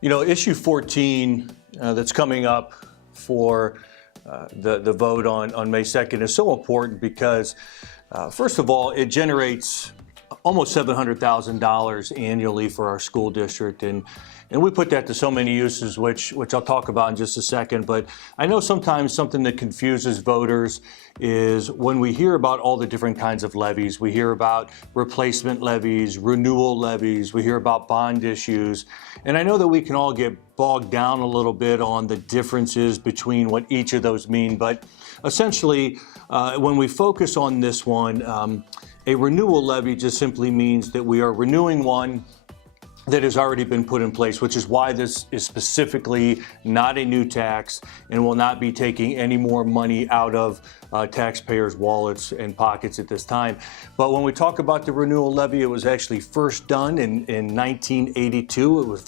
You know, issue 14 that's coming up for the vote on May 2nd is so important because, first of all, it generates almost $700,000 annually for our school district. And we put that to so many uses, which I'll talk about in just a second. But I know sometimes something that confuses voters is when we hear about all the different kinds of levies. We hear about replacement levies, renewal levies, we hear about bond issues. And I know that we can all get bogged down a little bit on the differences between what each of those mean. But essentially, when we focus on this one, a renewal levy just simply means that we are renewing one that has already been put in place, which is why this is specifically not a new tax and will not be taking any more money out of taxpayers' wallets and pockets at this time. But when we talk about the renewal levy, it was actually first done in 1982. It was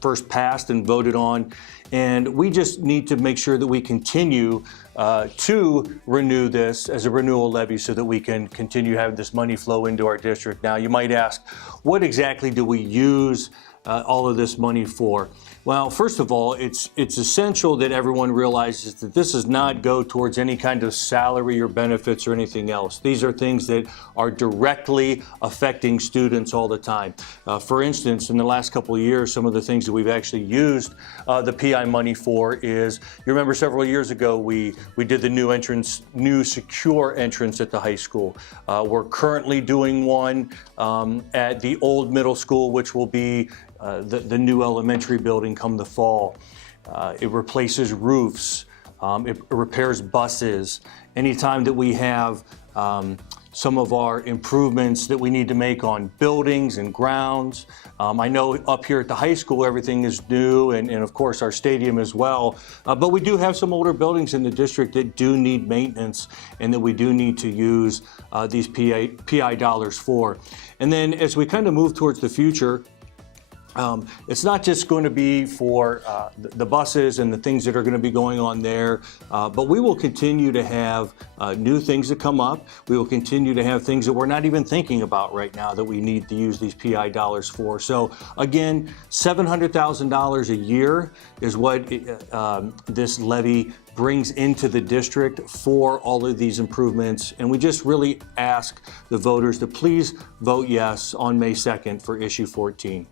first passed and voted on. And we just need to make sure that we continue to renew this as a renewal levy so that we can continue having this money flow into our district. Now, you might ask, what exactly do we use all of this money for? Well, first of all, it's essential that everyone realizes that this does not go towards any kind of salary or benefits or anything else. These are things that are directly affecting students all the time. For instance, in the last couple of years, some of the things that we've actually used the PI money for is, you remember several years ago, we did the new secure entrance at the high school. We're currently doing one at the old middle school, which will be the new elementary building come the fall. It replaces roofs. It repairs buses. Anytime that we have some of our improvements that we need to make on buildings and grounds. I know up here at the high school everything is new, and of course our stadium as well. But we do have some older buildings in the district that do need maintenance and that we do need to use these PI dollars for. And then as we kind of move towards the future, it's not just going to be for the buses and the things that are going to be going on there, but we will continue to have new things that come up. We will continue to have things that we're not even thinking about right now that we need to use these PI dollars for. So again, $700,000 a year is what this levy brings into the district for all of these improvements. And we just really ask the voters to please vote yes on May 2nd for issue 14.